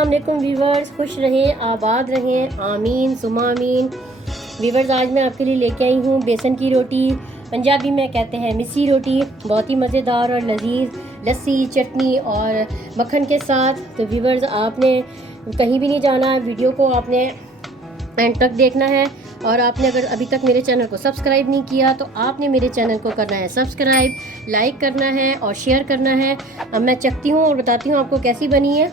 अस्सलाम वालेकुम व्यूवर्स, खुश रहें, आबाद रहें, आमीन सुमा आमीन। व्यूवर्स, आज मैं आपके लिए लेके आई हूँ बेसन की रोटी। पंजाबी में कहते हैं मिस्सी रोटी। बहुत ही मज़ेदार और लजीज लस्सी, चटनी और मक्खन के साथ। तो व्यूवर्स, आपने कहीं भी नहीं जाना, वीडियो को आपने एंड तक देखना है। और आपने अगर अभी तक मेरे चैनल को सब्सक्राइब नहीं किया तो आपने मेरे चैनल को करना है सब्सक्राइब, लाइक करना है और शेयर करना है। अब मैं चखती हूँ और बताती हूँ आपको कैसी बनी है।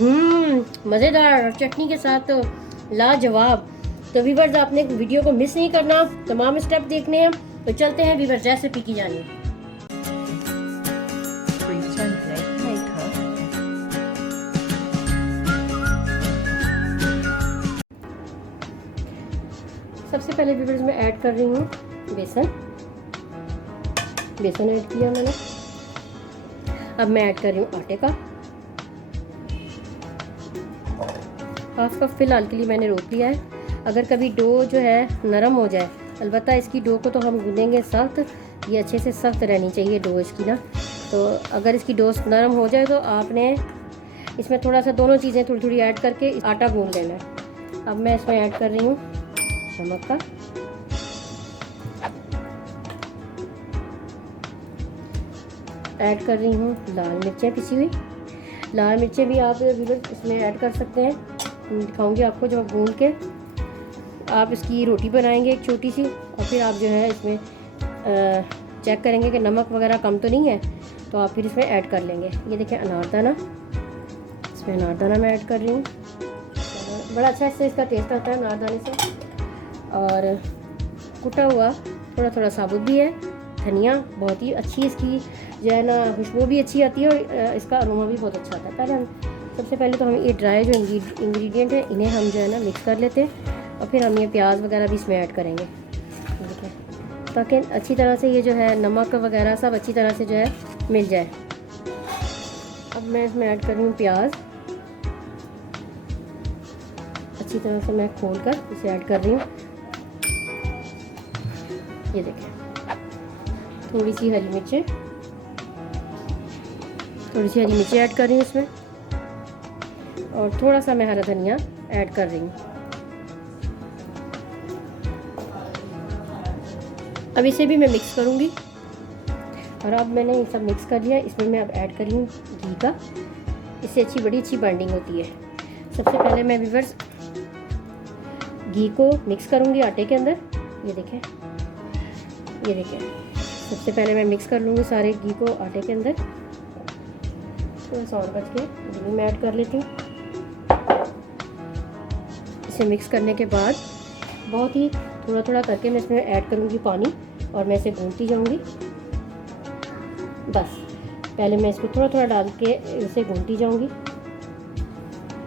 मज़ेदार और चटनी के साथ तो लाजवाब। तो व्यूवर्स, आपने वीडियो को मिस नहीं करना, तमाम स्टेप देखने हैं। तो चलते हैं व्यूवर्स रेसिपी की जानिए। सबसे पहले व्यूवर्स मैं ऐड कर रही हूँ बेसन ऐड किया मैंने। अब मैं ऐड कर रही हूँ आटे का हाफ कप। फिलहाल के लिए मैंने रोक लिया है। अगर कभी डो जो है नरम हो जाए, अलबत्ता इसकी डो को तो हम गूंदेंगे सख्त, ये अच्छे से सख्त रहनी चाहिए डो इसकी ना। तो अगर इसकी डो नरम हो जाए तो आपने इसमें थोड़ा सा दोनों चीज़ें थोड़ी थोड़ी ऐड करके आटा गूंद लेना है। अब मैं इसमें ऐड कर रही हूँ नमक का, ऐड कर रही हूँ लाल मिर्चें पिसी हुई। लाल मिर्चें भी आप इसमें ऐड कर सकते हैं, दिखाऊंगी आपको जब भून के आप इसकी रोटी बनाएंगे एक छोटी सी। और फिर आप जो है इसमें चेक करेंगे कि नमक वगैरह कम तो नहीं है, तो आप फिर इसमें ऐड कर लेंगे। ये देखिए अनारदाना, इसमें अनारदाना मैं ऐड कर रही हूँ। बड़ा अच्छा इससे इसका टेस्ट आता है अनारदाने से। और कुटा हुआ थोड़ा थोड़ा साबुत भी है धनिया, बहुत ही अच्छी इसकी जो है ना खुशबू भी अच्छी आती है और इसका अरोमा भी बहुत अच्छा आता है। सबसे पहले तो हम ये ड्राई जो इंग्रेडिएंट है इन्हें हम जो है ना मिक्स कर लेते हैं। और फिर हम ये प्याज वगैरह भी इसमें ऐड करेंगे, ठीक है, ताकि अच्छी तरह से ये जो है नमक वगैरह सब अच्छी तरह से जो है मिल जाए। अब मैं इसमें ऐड कर रही हूँ प्याज, अच्छी तरह से मैं खोल कर इसे ऐड कर रही हूँ। ये देखें, थोड़ी सी हरी मिर्चें ऐड कर रही हूँ इसमें, और थोड़ा सा मैं हरा धनिया ऐड कर रही हूँ। अब इसे भी मैं मिक्स करूँगी। और अब मैंने ये सब मिक्स कर लिया। इसमें मैं अब ऐड कर रही हूँ घी का, इससे बड़ी अच्छी बाइंडिंग होती है। सबसे पहले मैं व्यूअर्स घी को मिक्स करूँगी आटे के अंदर। ये देखें, सबसे पहले मैं मिक्स कर लूँगी सारे घी को आटे के अंदर। थोड़ा सा और बच के घी में ऐड कर लेती हूँ। इसे मिक्स करने के बाद बहुत ही थोड़ा थोड़ा करके मैं इसमें ऐड करूँगी पानी, और मैं इसे भूनती जाऊँगी। बस पहले मैं इसको थोड़ा थोड़ा डाल के इसे भूनती जाऊँगी।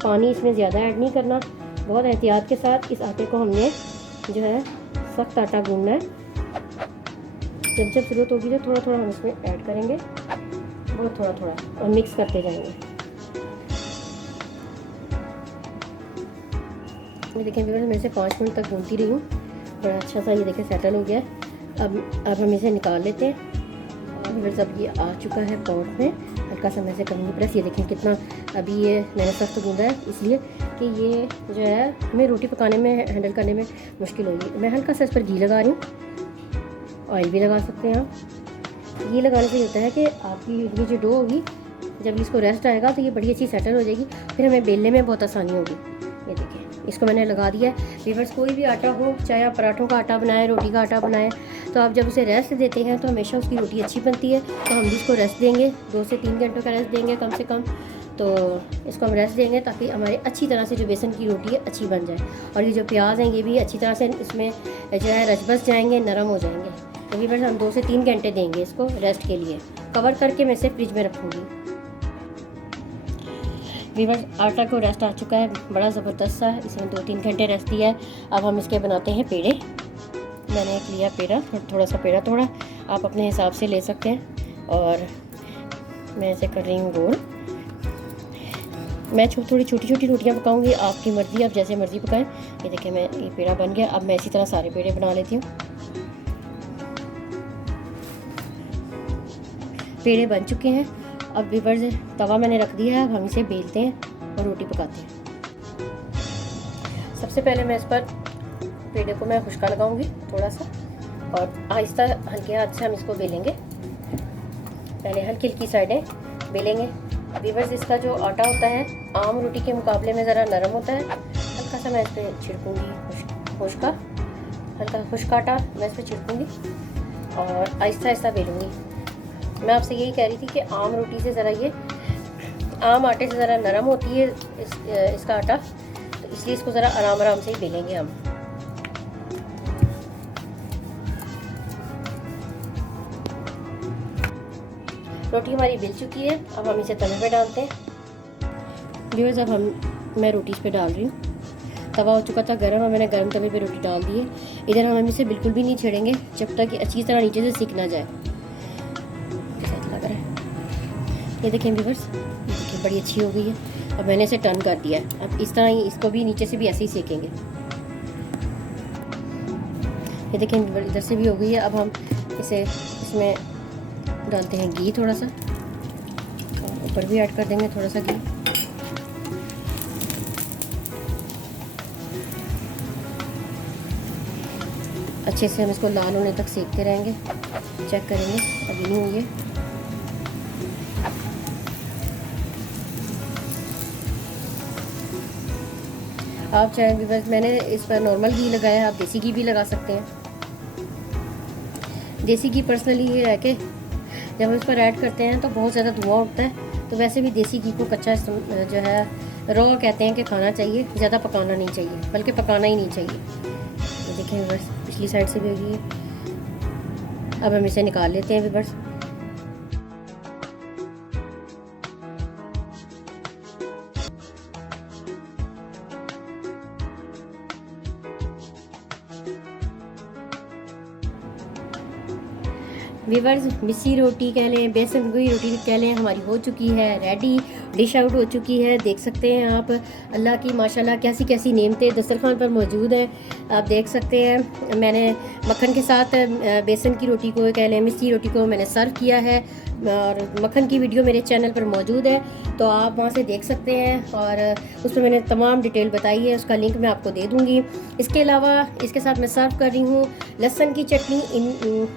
पानी इसमें ज़्यादा ऐड नहीं करना, बहुत एहतियात के साथ इस आटे को हमने जो है सख्त आटा गूंदना है। जब ज़रूरत होगी तो थोड़ा थोड़ा हम इसमें ऐड करेंगे, बहुत थोड़ा थोड़ा, और मिक्स करते जाएंगे। ये देखें व्यूअर्स, मैं इसे 5 मिनट तक भूनती रही हूँ। बड़ा अच्छा सा ये देखें सेटल हो गया है। अब हम इसे निकाल लेते हैं। और व्यूअर्स, अब ये आ चुका है पॉट में। हल्का सा मैं इसे करूँगी प्रेस। ये देखें कितना अभी ये मैंने सख्त गूंदा है, इसलिए कि ये जो है हमें रोटी पकाने में हैंडल करने में मुश्किल होगी। मैं हल्का सा इस पर घी लगा रही हूँ, ऑयल भी लगा सकते हैं आप। घी लगाने से होता है कि आपकी ये जो डो होगी, जब इसको रेस्ट आएगा तो ये बड़ी अच्छी सेटल हो जाएगी, फिर हमें बेलने में बहुत आसानी होगी। ये देखिए, इसको मैंने लगा दिया है। व्यूअर्स, कोई भी आटा हो, चाहे आप पराठों का आटा बनाएं, रोटी का आटा बनाएं, तो आप जब उसे रेस्ट देते हैं तो हमेशा उसकी रोटी अच्छी बनती है। तो हम भी इसको रेस्ट देंगे, 2 से 3 घंटों का रेस्ट देंगे कम से कम। तो इसको हम रेस्ट देंगे ताकि हमारी अच्छी तरह से जो बेसन की रोटी है अच्छी बन जाए। और ये जो प्याज हैं ये भी अच्छी तरह से इसमें जो है रच जाएंगे, नरम हो जाएंगे। तो व्यूअर्स, हम 2 से 3 घंटे देंगे इसको रेस्ट के लिए। कवर करके मैं इसे फ्रिज में रखूँगी। व्यूअर्स, आटा को रेस्ट आ चुका है, बड़ा ज़बरदस्त सा। इसमें 2-3 घंटे रेस्ट दिया है। अब हम इसके बनाते हैं पेड़े। मैंने एक लिया पेड़ा, थोड़ा सा पेड़ा तोड़ा, आप अपने हिसाब से ले सकते हैं। और मैं इसे कर रही हूँ गोल। मैं थोड़ी छोटी छोटी रोटियाँ पकाऊंगी, आपकी मर्ज़ी, आप जैसे मर्ज़ी पकाएं। ये देखिए, मैं ये पेड़ा बन गया। अब मैं इसी तरह सारे पेड़े बना लेती हूँ। पेड़े बन चुके हैं। अब व्यूअर्स, तवा मैंने रख दिया है, अब हम इसे बेलते हैं। और रोटी पकाते हैं। सबसे पहले मैं इस पर पेड़े को मैं खुशका लगाऊंगी थोड़ा सा, और आहिस्ता हल्के हाथ से हम इसको बेलेंगे। पहले हल्की हल्की साइडें बेलेंगे। वीवर्स, इसका जो आटा होता है आम रोटी के मुकाबले में ज़रा नरम होता है। हल्का सा मैं इस पर छिड़कूँगी खुशका, हल्का खुश्क आटा मैं इस पर छिड़कूँगी और आहिस्ता आहिस्ता बेलूँगी। मैं आपसे यही कह रही थी कि आम रोटी से ज़रा ये आम आटे से ज़रा नरम होती है इसका आटा, तो इसलिए इसको ज़रा आराम आराम से ही बेलेंगे हम। रोटी हमारी बेल चुकी है, अब हम इसे तवे पे डालते हैं। व्यूअर्स, अब मैं रोटी इस पे डाल रही हूँ। तवा हो चुका था गर्म और मैंने गर्म तवे पे रोटी डाल दी है। इधर हम इसे बिल्कुल भी नहीं छेड़ेंगे जब तक कि अच्छी तरह नीचे से सीख ना जाए। लग रहा है, ये देखें व्यूअर्स, ये देखिए बड़ी अच्छी हो गई है। अब मैंने इसे टर्न कर दिया है। अब इस तरह ही इसको भी नीचे से भी ऐसे ही सेकेंगे। ये देखें इधर से भी हो गई है। अब हम इसे इसमें डालते हैं घी थोड़ा सा, और ऊपर भी ऐड कर देंगे थोड़ा सा घी। अच्छे से हम इसको लाल होने तक सेकते रहेंगे, चेक करेंगे अभी नहीं हुई है। आप चाहे भी, मैंने इस पर नॉर्मल घी लगाया है, आप देसी घी भी लगा सकते हैं। देसी घी पर्सनली ये है कि जब हम इस पर ऐड करते हैं तो बहुत ज़्यादा धुआं उठता है, तो वैसे भी देसी घी को कच्चा जो है रॉ कहते हैं कि खाना चाहिए, ज़्यादा पकाना नहीं चाहिए, बल्कि पकाना ही नहीं चाहिए। तो देखें बस पिछली साइड से भी होगी। अब हम इसे निकाल लेते हैं व्यूअर्स। व्यूअर्स, मिस्सी रोटी कह लें, बेसन की रोटी कह लें, हमारी हो चुकी है रेडी, डिश आउट हो चुकी है। देख सकते हैं आप, अल्लाह की माशाल्लाह कैसी कैसी नेमतें दस्तरखान पर मौजूद हैं, आप देख सकते हैं। मैंने मक्खन के साथ बेसन की रोटी को कह लें, मिस्सी रोटी को मैंने सर्व किया है, और मक्खन की वीडियो मेरे चैनल पर मौजूद है, तो आप वहाँ से देख सकते हैं। और उस पर मैंने तमाम डिटेल बताई है, उसका लिंक मैं आपको दे दूँगी। इसके अलावा इसके साथ मैं सर्व कर रही हूँ लहसुन की चटनी,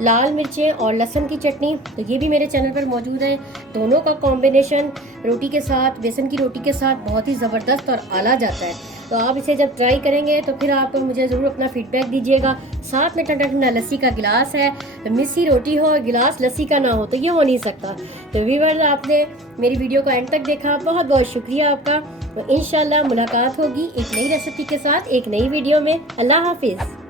लाल मिर्चें और लहसुन की चटनी, तो ये भी मेरे चैनल पर मौजूद है। दोनों का कॉम्बिनेशन रोटी के साथ, बेसन की रोटी के साथ बहुत ही ज़बरदस्त और आला जाता है। तो आप इसे जब ट्राई करेंगे तो फिर आप मुझे ज़रूर अपना फीडबैक दीजिएगा। साथ में ठंडा ठंडा लस्सी का गिलास है, तो मिस्सी रोटी हो और गिलास लस्सी का ना हो तो ये हो नहीं सकता। तो व्यूअर्स, आपने मेरी वीडियो को एंड तक देखा, बहुत बहुत शुक्रिया आपका। तो इंशाल्लाह मुलाकात होगी एक नई रेसिपी के साथ, एक नई वीडियो में। अल्लाह हाफिज़।